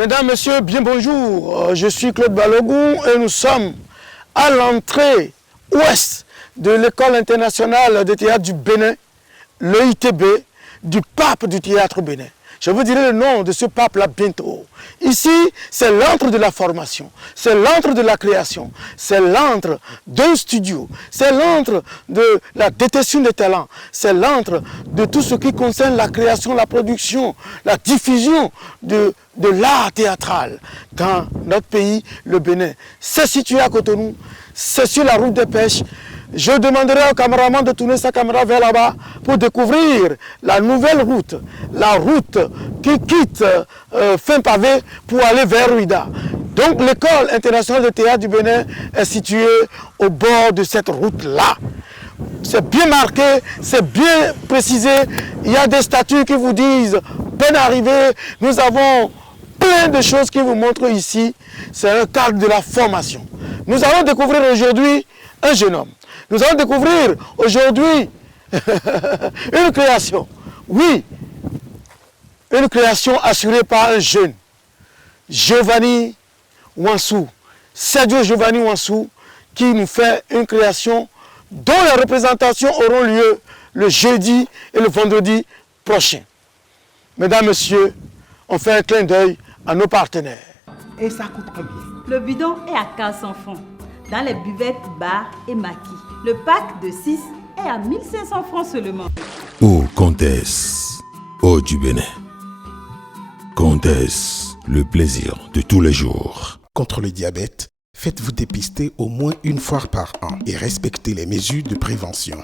Mesdames, Messieurs, bien bonjour. Je suis Claude Balogun et nous sommes à l'entrée ouest de l'École internationale de théâtre du Bénin, l'EITB, du pape du théâtre bénin. Je vous dirai le nom de ce pape-là bientôt. Ici, c'est l'antre de la formation, c'est l'antre de la création, c'est l'antre d'un studio, c'est l'antre de la détection des talents, c'est l'antre de tout ce qui concerne la création, la production, la diffusion de l'art théâtral dans notre pays, le Bénin. C'est situé à Cotonou, c'est sur la route des pêches. Je demanderai au caméraman de tourner sa caméra vers là-bas pour découvrir la nouvelle route, la route qui quitte Fin-Pavé pour aller vers Ouida. Donc l'école internationale de théâtre du Bénin est située au bord de cette route-là. C'est bien marqué, c'est bien précisé. Il y a des statues qui vous disent « Bonne arrivée ». Nous avons plein de choses qui vous montrent ici. C'est un cadre de la formation. Nous allons découvrir aujourd'hui un jeune homme. Nous allons découvrir aujourd'hui une création. Oui, une création assurée par un jeune, Giovanni Wansou, Sergio Giovanni Wansou, qui nous fait une création dont les représentations auront lieu le jeudi et le vendredi prochain. Mesdames, Messieurs, on fait un clin d'œil à nos partenaires. Et ça coûte combien? Le bidon est à 400 francs dans les buvettes, bars et maquis. Le pack de 6 est à 1500 francs seulement. Oh, Comtesse, oh du Bénin. Comtesse, le plaisir de tous les jours. Contre le diabète, faites-vous dépister au moins une fois par an et respectez les mesures de prévention.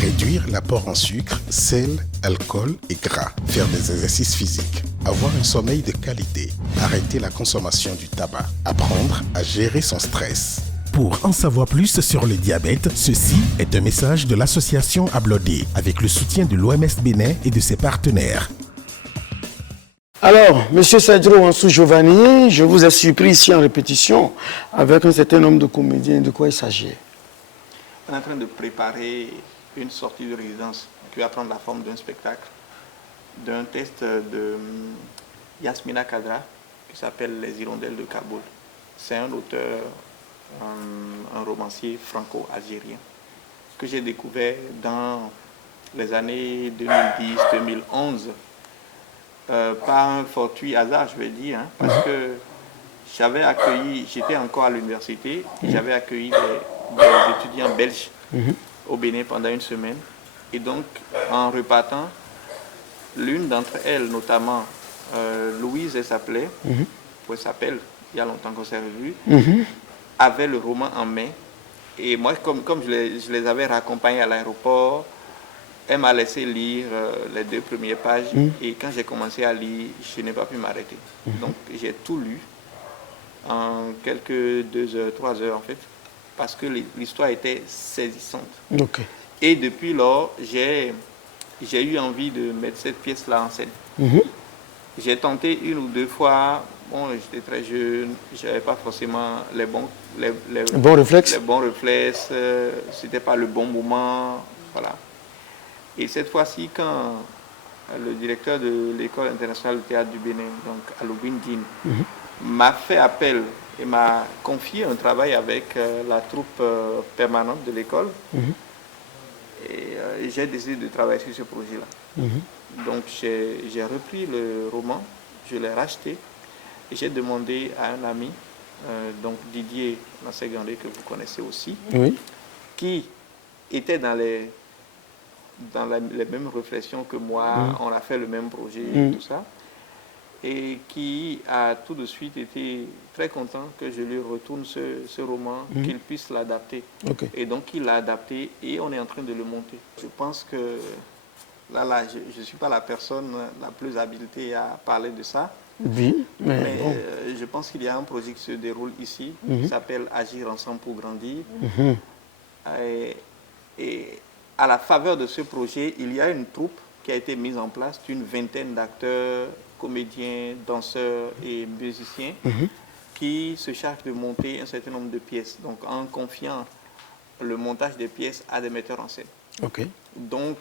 Réduire l'apport en sucre, sel, alcool et gras. Faire des exercices physiques. Avoir un sommeil de qualité. Arrêter la consommation du tabac. Apprendre à gérer son stress. Pour en savoir plus sur le diabète, ceci est un message de l'association Ablodé avec le soutien de l'OMS Bénin et de ses partenaires. Alors, M. Sergio Wansou Giovanni, je vous ai surpris ici en répétition avec un certain nombre de comédiens. De quoi il s'agit? On est en train de préparer une sortie de résidence qui va prendre la forme d'un spectacle, d'un texte de Yasmina Kadra qui s'appelle Les Hirondelles de Kaboul. C'est un auteur, un romancier franco-algérien que j'ai découvert dans les années 2010-2011 par un fortuit hasard, je vais dire, hein, parce que j'avais accueilli, j'étais encore à l'université, j'avais accueilli des étudiants belges au Bénin pendant une semaine. Et donc, en repartant, l'une d'entre elles, notamment Louise, elle s'appelait, ou elle s'appelle, il y a longtemps qu'on s'est revus, avait le roman en main. Et moi, comme je les avais raccompagnés à l'aéroport, elle m'a laissé lire les 2 premières pages. Et quand j'ai commencé à lire, je n'ai pas pu m'arrêter. Donc, j'ai tout lu en quelques 2 heures, 3 heures en fait, parce que l'histoire était saisissante. Okay. Et depuis lors, j'ai eu envie de mettre cette pièce-là en scène. J'ai tenté 1 ou 2 fois. Bon, j'étais très jeune, je n'avais pas forcément les bons réflexes. C'était pas le bon moment, voilà. Et cette fois-ci, quand le directeur de l'École internationale de théâtre du Bénin, donc Aloubine Dine, m'a fait appel et m'a confié un travail avec la troupe permanente de l'école, et j'ai décidé de travailler sur ce projet-là. Donc j'ai repris le roman, je l'ai racheté, et j'ai demandé à un ami, donc Didier Nassé-Gandé, que vous connaissez aussi, qui était dans les mêmes réflexions que moi, on a fait le même projet et tout ça, et qui a tout de suite été très content que je lui retourne ce roman, qu'il puisse l'adapter. Et donc il l'a adapté et on est en train de le monter. Je pense que je ne suis pas la personne la plus habilitée à parler de ça. Oui, mais bon. Je pense qu'il y a un projet qui se déroule ici, qui s'appelle Agir ensemble pour grandir. Et à la faveur de ce projet, il y a une troupe qui a été mise en place d'une 20aine d'acteurs, comédiens, danseurs et musiciens qui se chargent de monter un certain nombre de pièces, donc en confiant le montage des pièces à des metteurs en scène. Donc,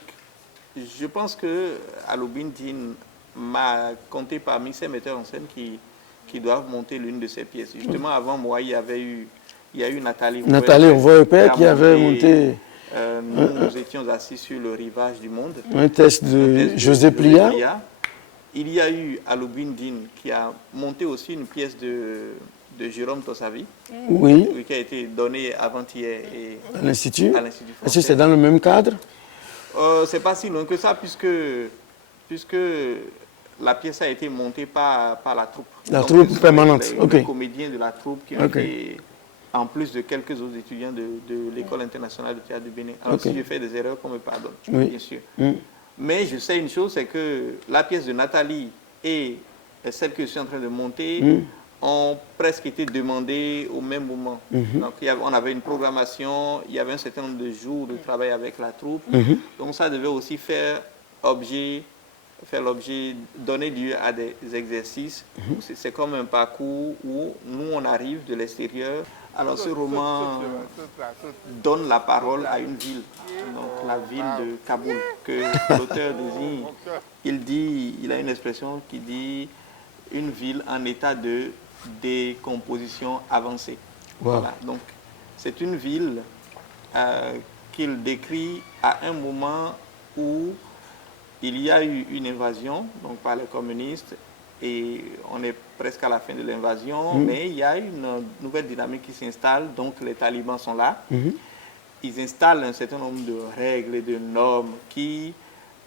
je pense que Aloubine Dine m'a compté parmi ces metteurs en scène qui doivent monter l'une de ces pièces. Justement, avant moi, il y a eu Nathalie Envoyé-Père qui avait monté... nous étions assis sur le rivage du monde. Un test de José Plia. Il y a eu Aloubine Dine qui a monté aussi une pièce de Jérôme Tossavi, oui, qui a été donnée avant-hier à l'Institut. Est-ce que c'est dans le même cadre? C'est pas si loin que ça, puisque la pièce a été montée par la troupe. La troupe permanente, les comédiens de la troupe qui ont été, en plus de quelques autres étudiants de l'École internationale de théâtre du Bénin. Alors si je fais des erreurs, qu'on me pardonne, bien sûr. Mais je sais une chose, c'est que la pièce de Nathalie et celle que je suis en train de monter ont presque été demandées au même moment. Donc on avait une programmation, il y avait un certain nombre de jours de travail avec la troupe. Donc ça devait aussi faire l'objet, donner lieu à des exercices. C'est comme un parcours où nous on arrive de l'extérieur. Alors ce roman donne la parole à une ville, donc la ville de Kaboul, que l'auteur désigne. Il a une expression qui dit une ville en état de décomposition avancée. Voilà. Donc c'est une ville qu'il décrit à un moment où il y a eu une invasion donc par les communistes. Et on est presque à la fin de l'invasion, mais il y a une nouvelle dynamique qui s'installe, donc les talibans sont là. Ils installent un certain nombre de règles et de normes qui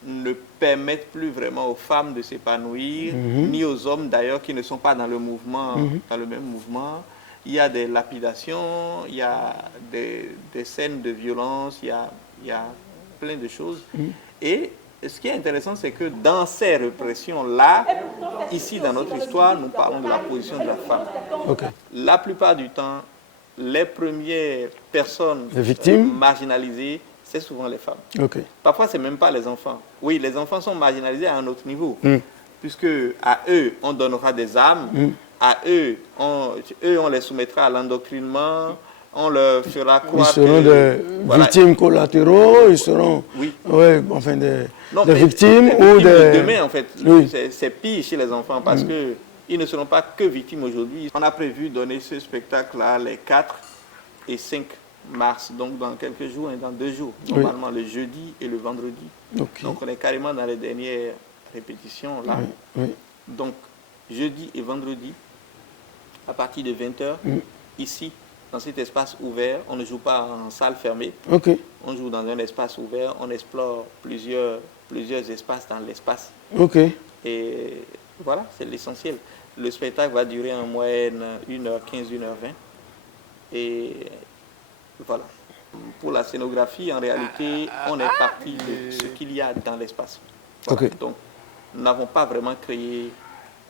ne permettent plus vraiment aux femmes de s'épanouir, ni aux hommes d'ailleurs qui ne sont pas dans le mouvement, dans le même mouvement. Il y a des lapidations, il y a des scènes de violence, il y a plein de choses. Et ce qui est intéressant, c'est que dans ces répressions-là, ici dans notre histoire, nous parlons de la position de la femme. La plupart du temps, les premières personnes marginalisées, c'est souvent les femmes. Parfois, ce n'est même pas les enfants. Oui, les enfants sont marginalisés à un autre niveau, puisque à eux, on donnera des armes, à eux, on les soumettra à l'endoctrinement, on leur fera croire qu'ils seront des victimes collatéraux, ils seront des victimes ou des... Demain, en fait, c'est pire chez les enfants parce qu'ils ne seront pas que victimes aujourd'hui. On a prévu donner ce spectacle-là les 4 et 5 mars, donc dans quelques jours et dans 2 jours, normalement le jeudi et le vendredi. Donc on est carrément dans les dernières répétitions là. Donc jeudi et vendredi, à partir de 20h, ici, dans cet espace ouvert, on ne joue pas en salle fermée. On joue dans un espace ouvert, on explore plusieurs espaces dans l'espace. Et voilà, c'est l'essentiel. Le spectacle va durer en moyenne 1h15, 1h20. Et voilà. Pour la scénographie, en réalité, on est parti de ce qu'il y a dans l'espace. Voilà. Donc, nous n'avons pas vraiment créé...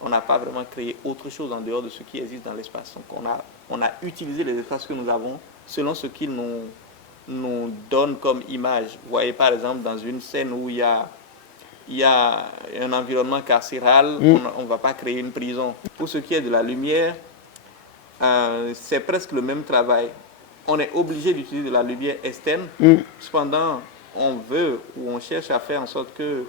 On n'a pas vraiment créé autre chose en dehors de ce qui existe dans l'espace. Donc on a utilisé les espaces que nous avons selon ce qu'ils nous donnent comme image. Vous voyez par exemple dans une scène où il y a un environnement carcéral, on ne va pas créer une prison. Pour ce qui est de la lumière, c'est presque le même travail. On est obligé d'utiliser de la lumière externe. Cependant, on veut ou on cherche à faire en sorte que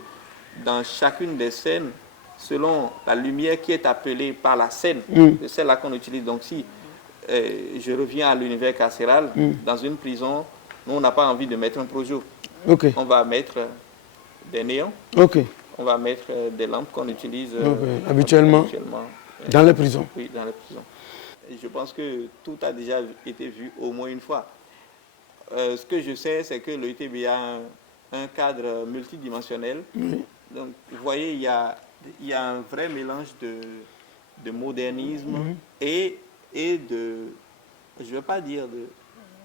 dans chacune des scènes, selon la lumière qui est appelée par la scène, c'est celle-là qu'on utilise. Donc si je reviens à l'univers carcéral, dans une prison, nous on n'a pas envie de mettre un projo. On va mettre des néons, on va mettre des lampes qu'on utilise habituellement dans les prisons. Oui, dans les prisons. Et je pense que tout a déjà été vu au moins une fois. Ce que je sais, c'est que le ITB a un cadre multidimensionnel. Donc vous voyez, il y a un vrai mélange de modernisme et de, je ne veux pas dire de,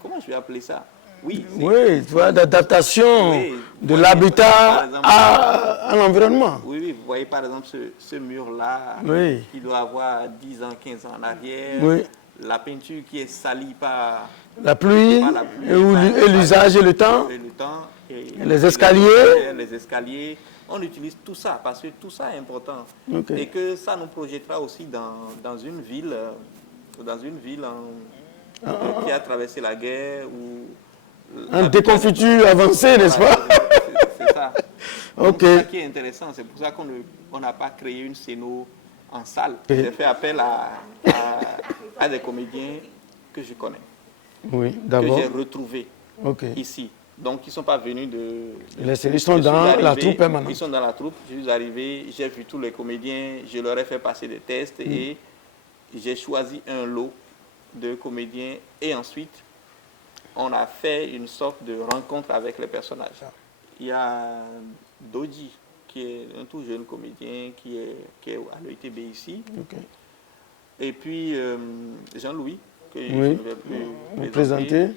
comment je vais appeler ça? Oui, tu vois, d'adaptation de l'habitat à l'environnement. Oui, vous voyez par exemple ce mur-là qui doit avoir 10 ans, 15 ans en arrière, la peinture qui est salie par la pluie, et l'usage et le temps, les escaliers. On utilise tout ça parce que tout ça est important et que ça nous projettera aussi dans une ville qui a traversé la guerre ou en déconfiture avancée, n'est-ce pas? C'est ça. Donc, Ok. c'est ça qui est intéressant. C'est pour ça qu'on n'a pas créé une scéno en salle. J'ai fait appel à des comédiens que je connais, Oui, que d'abord. j'ai retrouvés Ok. ici. Donc, ils ne sont pas venus Ils sont je suis dans la arrivé, troupe permanente. Ils sont dans la troupe. Je suis arrivé, j'ai vu tous les comédiens, je leur ai fait passer des tests et j'ai choisi un lot de comédiens. Et ensuite, on a fait une sorte de rencontre avec les personnages. Il y a Doji, qui est un tout jeune comédien qui est à l'EITB ici. Ok. Et puis Jean-Louis, que je Oui. ne vais plus Vous présenter. présentez.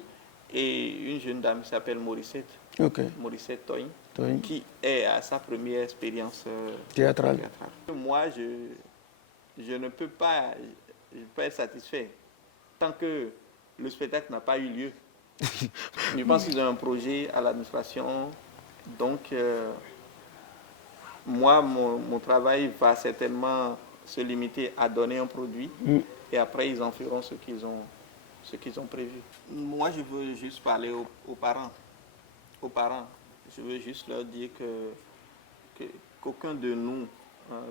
Et une jeune dame qui s'appelle Morissette. Ok. Morissette Toyin, Toyin. qui est à sa première expérience Théâtrale. Moi, je ne peux pas être satisfait tant que le spectacle n'a pas eu lieu. Je pense qu'ils ont un projet à l'administration. Donc, moi, mon travail va certainement se limiter à donner un produit. Et après, ils en feront ce qu'ils ont prévu. Moi, je veux juste parler aux parents. Aux parents, je veux juste leur dire qu'aucun de nous,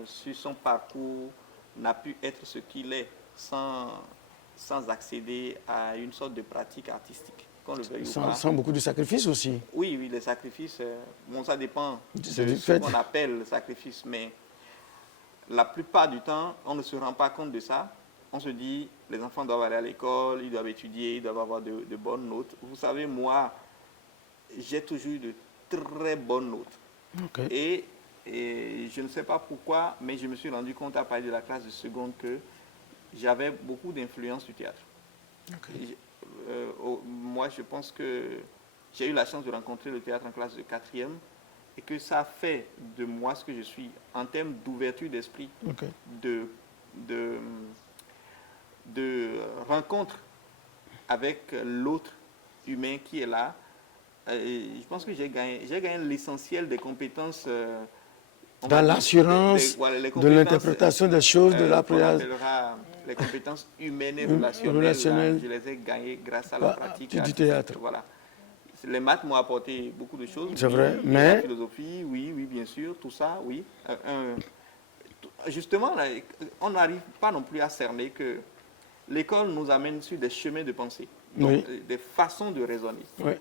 sur son parcours, n'a pu être ce qu'il est sans accéder à une sorte de pratique artistique. Qu'on le veuille ou pas. Sans beaucoup de sacrifices aussi. Oui, les sacrifices, bon, ça dépend de du ce qu'on appelle le sacrifice, mais la plupart du temps, on ne se rend pas compte de ça. On se dit, les enfants doivent aller à l'école, ils doivent étudier, ils doivent avoir de bonnes notes. Vous savez, moi, j'ai toujours eu de très bonnes notes. Okay. Et je ne sais pas pourquoi, mais je me suis rendu compte à partir de la classe de seconde que j'avais beaucoup d'influence du théâtre. Okay. Moi, je pense que j'ai eu la chance de rencontrer le théâtre en classe de 4e et que ça a fait de moi ce que je suis en termes d'ouverture d'esprit, okay. de rencontre avec l'autre humain qui est là. Je pense que j'ai gagné l'essentiel des compétences dans l'assurance, de l'interprétation des choses, de la prière. Les compétences humaines et relationnelles, je les ai gagnées grâce à la pratique du théâtre. Voilà. Les maths m'ont apporté beaucoup de choses. C'est vrai, mais... La philosophie, oui, bien sûr, tout ça, oui. Justement, là, on n'arrive pas non plus à cerner que l'école nous amène sur des chemins de pensée, donc, des façons de raisonner. Oui.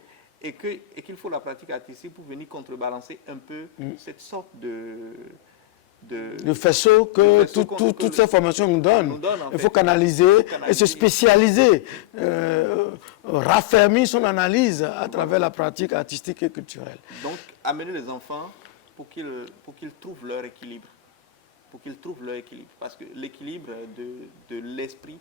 Et qu'il faut la pratique artistique pour venir contrebalancer un peu cette sorte le faisceau que toutes ces formations nous donnent. Il faut canaliser et se spécialiser, raffermir son analyse à travers la pratique artistique et culturelle. Donc, amener les enfants pour qu'ils trouvent leur équilibre. Parce que l'équilibre de l'esprit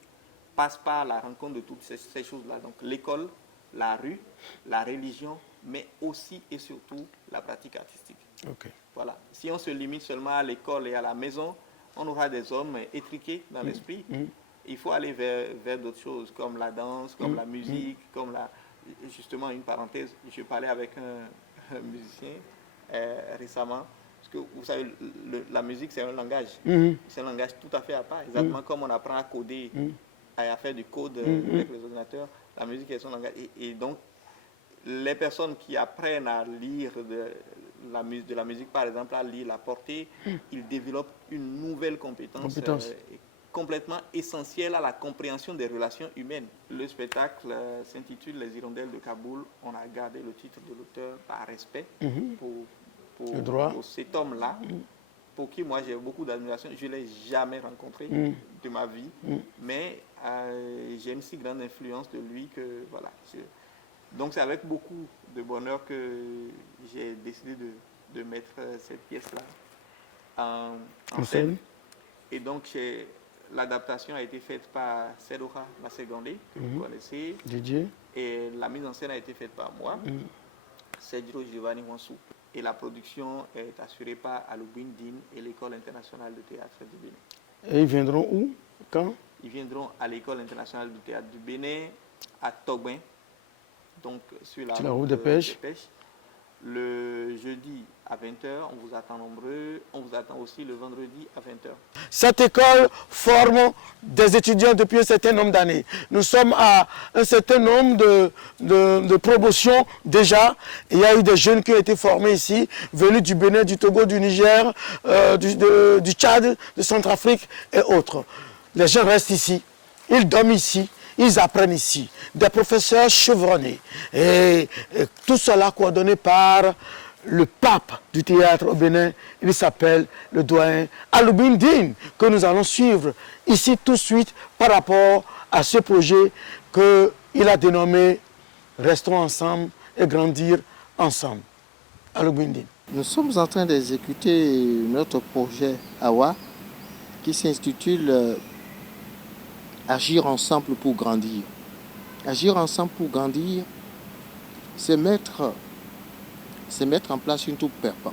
passe par la rencontre de toutes ces choses-là. Donc, l'école, la rue, la religion, mais aussi et surtout la pratique artistique. Okay. Voilà. Si on se limite seulement à l'école et à la maison, on aura des hommes étriqués dans l'esprit. Il faut aller vers d'autres choses, comme la danse, comme la musique, comme la... Justement, une parenthèse, je parlais avec un musicien récemment, parce que vous savez, la musique, c'est un langage. C'est un langage tout à fait à part, exactement comme on apprend à coder, à faire du code avec les ordinateurs. La musique est son langage. Et donc, les personnes qui apprennent à lire de la musique, par exemple, à lire la portée, ils développent une nouvelle compétence complètement essentielle à la compréhension des relations humaines. Le spectacle s'intitule Les Hirondelles de Kaboul. On a gardé le titre de l'auteur par respect pour cet homme-là, pour qui moi j'ai beaucoup d'admiration. Je ne l'ai jamais rencontré de ma vie, mais j'ai une si grande influence de lui que voilà. Donc c'est avec beaucoup de bonheur que j'ai décidé de mettre cette pièce-là en scène. Et donc l'adaptation a été faite par Sedora Masegondé, que vous connaissez. Didier. Et la mise en scène a été faite par moi, Sergio Giovanni Wansou. Et la production est assurée par Alubin Din et l'École internationale de théâtre du Bénin. Et ils viendront où? Quand? Ils viendront à l'École internationale du théâtre du Bénin, à Togbin, donc sur la route de Pêche. Le jeudi à 20h. On vous attend nombreux. On vous attend aussi le vendredi à 20h. Cette école forme des étudiants depuis un certain nombre d'années. Nous sommes à un certain nombre de promotions déjà. Il y a eu des jeunes qui ont été formés ici, venus du Bénin, du Togo, du Niger, du Tchad, de Centrafrique et autres. Les gens restent ici, ils dorment ici, ils apprennent ici. Des professeurs chevronnés. Et tout cela coordonné par le pape du théâtre au Bénin, il s'appelle le doyen Aloubine Dine, que nous allons suivre ici tout de suite par rapport à ce projet qu'il a dénommé « Restons ensemble et grandir ensemble ». Aloubine Dine. Nous sommes en train d'exécuter notre projet AWA qui s'intitule Agir ensemble pour grandir. Agir ensemble pour grandir, c'est mettre en place une troupe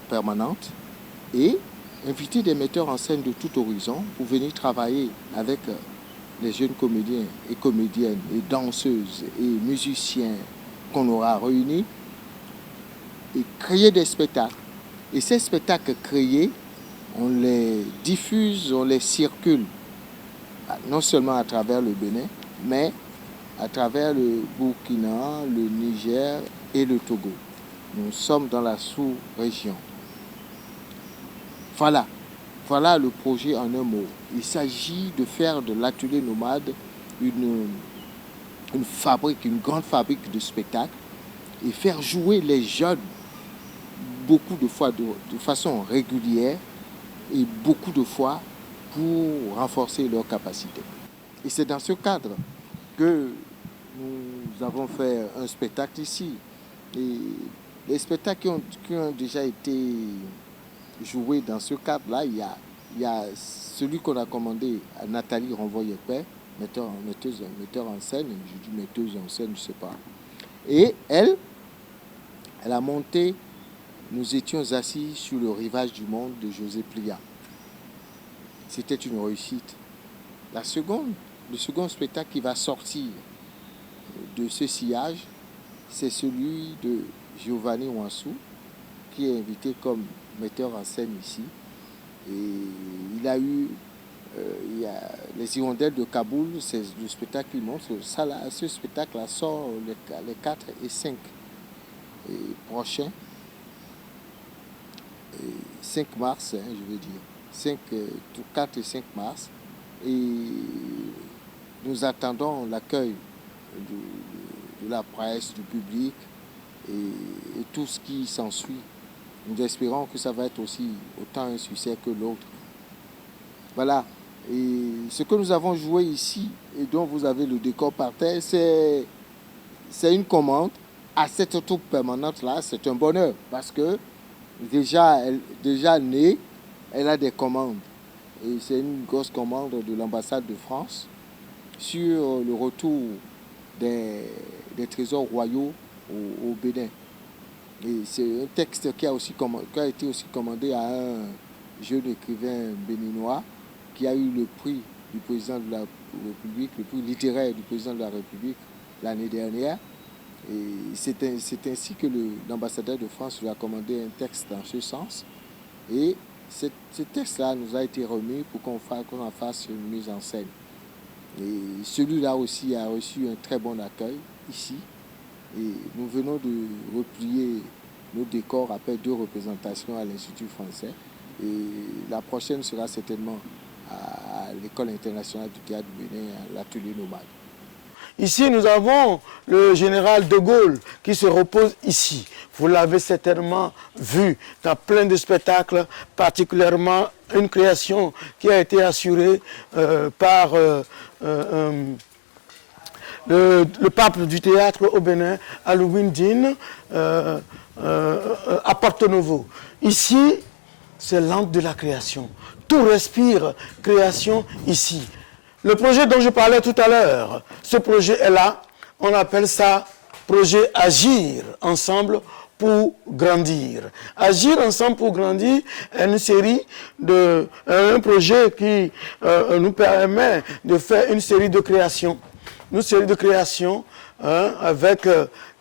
permanente et inviter des metteurs en scène de tout horizon pour venir travailler avec les jeunes comédiens et comédiennes et danseuses et musiciens qu'on aura réunis et créer des spectacles. Et ces spectacles créés, on les diffuse, on les circule, non seulement à travers le Bénin, mais à travers le Burkina, le Niger et le Togo. Nous sommes dans la sous-région. Voilà le projet en un mot. Il s'agit de faire de l'atelier nomade une fabrique, une grande fabrique de spectacles et faire jouer les jeunes beaucoup de fois de façon régulière et beaucoup de fois pour renforcer leurs capacités. Et c'est dans ce cadre que nous avons fait un spectacle ici. Et les spectacles qui ont déjà été joués dans ce cadre-là, il y a celui qu'on a commandé à Nathalie Renvoyepé, metteur en scène, je dis metteuse en scène, je ne sais pas. Et elle a monté Nous étions assis sur le rivage du monde de José Plia. C'était une réussite. Le second spectacle qui va sortir de ce sillage, c'est celui de Giovanni Wansou, qui est invité comme metteur en scène ici. Et il a eu les Hirondelles de Kaboul, c'est le spectacle qui montre. Ce spectacle-là sort les 4 et 5 prochains. 5 mars, je veux dire. 4 et 5 mars. Et nous attendons l'accueil de la presse, du public et tout ce qui s'ensuit. Nous espérons que ça va être aussi autant un succès que l'autre. Voilà. Et ce que nous avons joué ici et dont vous avez le décor par terre, c'est une à cette troupe permanente-là, c'est un bonheur parce que déjà née, elle a des commandes. Et c'est une grosse commande de l'ambassade de France sur le retour des trésors royaux au Bénin. Et c'est un texte qui a été aussi commandé à un jeune écrivain béninois qui a eu le prix du président de la République, le prix littéraire du président de la République l'année dernière. Et c'est ainsi que l'ambassadeur de France lui a commandé un texte dans ce sens. Et ce texte-là nous a été remis pour qu'on en fasse une mise en scène. Et celui-là aussi a reçu un très bon accueil ici. Et nous venons de replier nos décors après 2 représentations à l'Institut français. Et la prochaine sera certainement à l'École internationale du théâtre du Bénin, à l'atelier nomade. Ici, nous avons le général de Gaulle qui se repose ici. Vous l'avez certainement vu dans plein de spectacles, particulièrement une création qui a été assurée par le pape du théâtre au Bénin, Aloubine Dine, à Porto Novo. Ici, c'est l'antre de la création. Tout respire création ici. Le projet dont je parlais tout à l'heure, ce projet est là, on appelle ça projet Agir ensemble pour grandir. Agir ensemble pour grandir est un projet qui nous permet de faire une série de créations. Une série de créations avec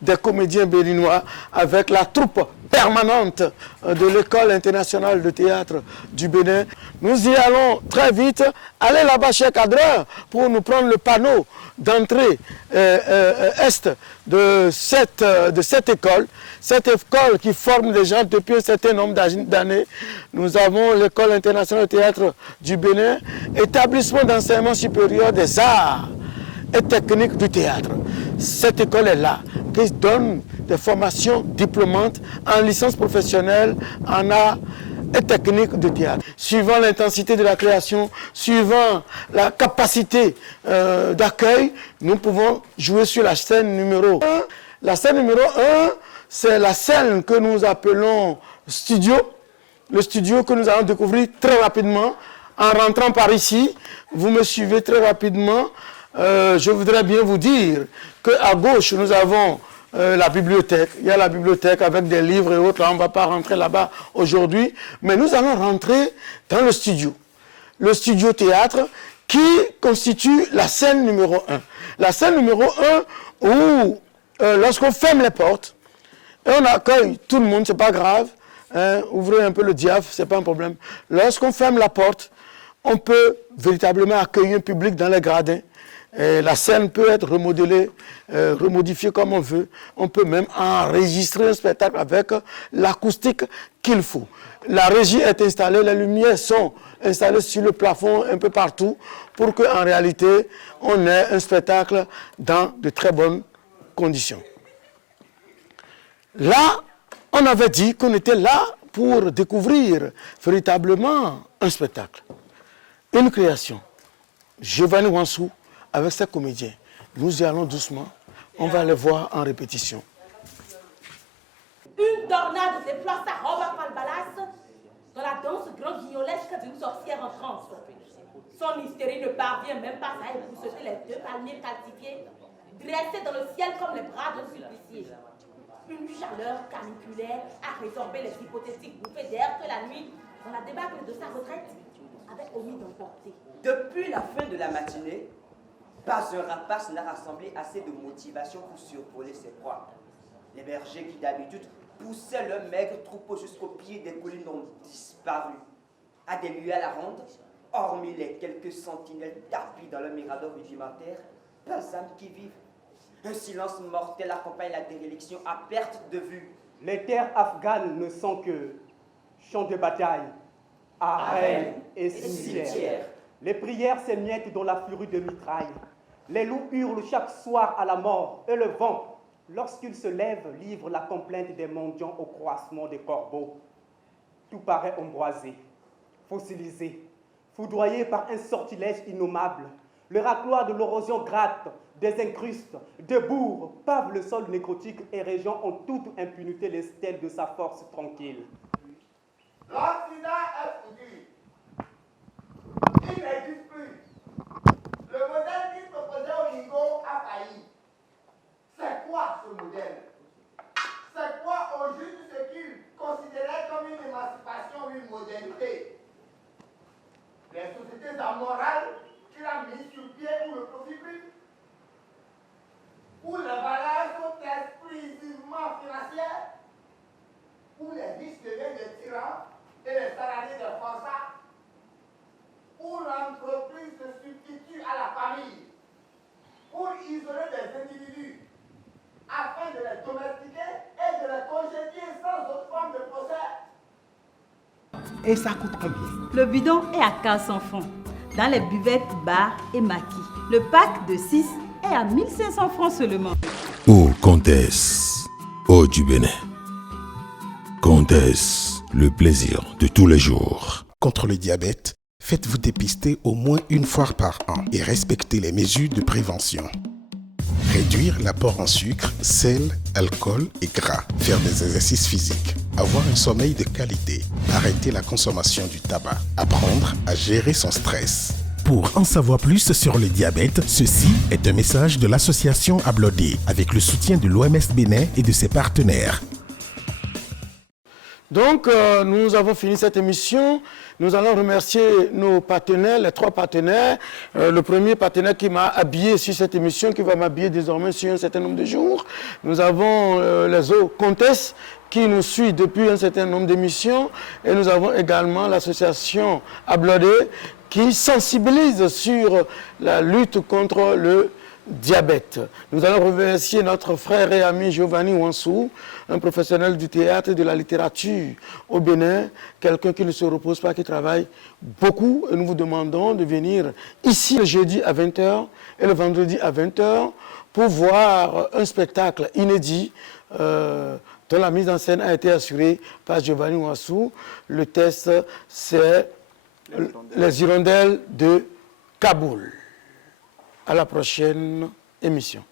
des comédiens béninois, avec la troupe permanente de l'École internationale de théâtre du Bénin. Nous y allons très vite. Allez là-bas chez Cadreur pour nous prendre le panneau d'entrée est de cette école. Cette école qui forme des gens depuis un certain nombre d'années. Nous avons l'École internationale de théâtre du Bénin, établissement d'enseignement supérieur des arts et techniques du théâtre. Cette école est là, qui donne des formations diplômantes en licence professionnelle, en arts et techniques de théâtre. Suivant l'intensité de la création, suivant la capacité d'accueil, nous pouvons jouer sur la scène numéro 1. La scène numéro 1, c'est la scène que nous appelons studio. Le studio que nous allons découvrir très rapidement. En rentrant par ici, vous me suivez très rapidement. Je voudrais bien vous dire qu'à gauche, nous avons la bibliothèque. Il y a la bibliothèque avec des livres et autres. On ne va pas rentrer là-bas aujourd'hui. Mais nous allons rentrer dans le studio. Le studio théâtre qui constitue la scène numéro 1. La scène numéro 1 où, lorsqu'on ferme les portes, et on accueille tout le monde, ce n'est pas grave. Ouvrez un peu le diaph, ce n'est pas un problème. Lorsqu'on ferme la porte, on peut véritablement accueillir un public dans les gradins. Et la scène peut être remodelée, remodifiée comme on veut. On peut même enregistrer un spectacle avec l'acoustique qu'il faut. La régie est installée, les lumières sont installées sur le plafond un peu partout pour qu'en réalité, on ait un spectacle dans de très bonnes conditions. Là, on avait dit qu'on était là pour découvrir véritablement un spectacle, une création. Giovanni Wansou avec ses comédiens. Nous y allons doucement, on va les voir en répétition. Une tornade déploie sa robe à falbalas dans la danse grand guignolesque d'une sorcière en France. Son hystérie ne parvient même pas à épousseter les deux palmiers calcifiés, dressés dans le ciel comme les bras d'un supplicié. Une chaleur caniculaire a résorbé les hypothétiques bouffées d'air que la nuit, dans la débâcle de sa retraite, avait omis d'emporter. Depuis la fin de la matinée, pas un rapace n'a rassemblé assez de motivation pour survoler ses proies. Les bergers qui d'habitude poussaient leur maigre troupeau jusqu'au pied des collines ont disparu. À des lieues à la ronde, hormis les quelques sentinelles tapies dans le mirador rudimentaire, pas âmes qui vivent. Un silence mortel accompagne la déréliction à perte de vue. Les terres afghanes ne sont que champs de bataille, arènes et cimetières. Les prières s'émiettent dans la furie de mitraille. Les loups hurlent chaque soir à la mort et le vent, lorsqu'il se lève, livre la complainte des mendiants au croissement des corbeaux. Tout paraît emboisé, fossilisé, foudroyé par un sortilège innommable. Le racloir de l'érosion gratte, des incrustes, de bourres, pave le sol nécrotique et régent en toute impunité les stèles de sa force tranquille. L'Occident est foutu. Il n'existe plus. Le modèle qu'il proposait au Ligo a failli. C'est quoi ce modèle? C'est quoi au juste ce qu'il considérait comme une émancipation ou une modernité? Les sociétés amorales qu'il a mises sur pied pour le profit privé, où les valeurs sont exclusivement financières, où les riches deviennent des tyrans et les salariés des forçats, où l'entreprise se substitue à la famille pour isoler des individus afin de les domestiquer et de les congédier sans autre forme de procès. Et ça coûte combien? Le bidon est à 400 francs dans les buvettes, bars et maquis. Le pack de 6 est à 1500 francs seulement. Oh, Comtesse, oh du Bénin. Comtesse, le plaisir de tous les jours. Contre le diabète, faites-vous dépister au moins une fois par an et respectez les mesures de prévention. Réduire l'apport en sucre, sel, alcool et gras. Faire des exercices physiques. Avoir un sommeil de qualité. Arrêter la consommation du tabac. Apprendre à gérer son stress. Pour en savoir plus sur le diabète, ceci est un message de l'association Ablodé avec le soutien de l'OMS Bénin et de ses partenaires. Donc, nous avons fini cette émission. Nous allons remercier nos partenaires, les 3 partenaires. Le premier partenaire qui m'a habillé sur cette émission, qui va m'habiller désormais sur un certain nombre de jours. Nous avons les autres comtesses qui nous suit depuis un certain nombre d'émissions. Et nous avons également l'association Ablodé qui sensibilise sur la lutte contre le diabète. Nous allons remercier notre frère et ami Giovanni Wansou, un professionnel du théâtre et de la littérature au Bénin, quelqu'un qui ne se repose pas, qui travaille beaucoup. Et nous vous demandons de venir ici le jeudi à 20h et le vendredi à 20h pour voir un spectacle inédit dont la mise en scène a été assurée par Giovanni Wansou. Le test, c'est les hirondelles de Kaboul. À la prochaine émission.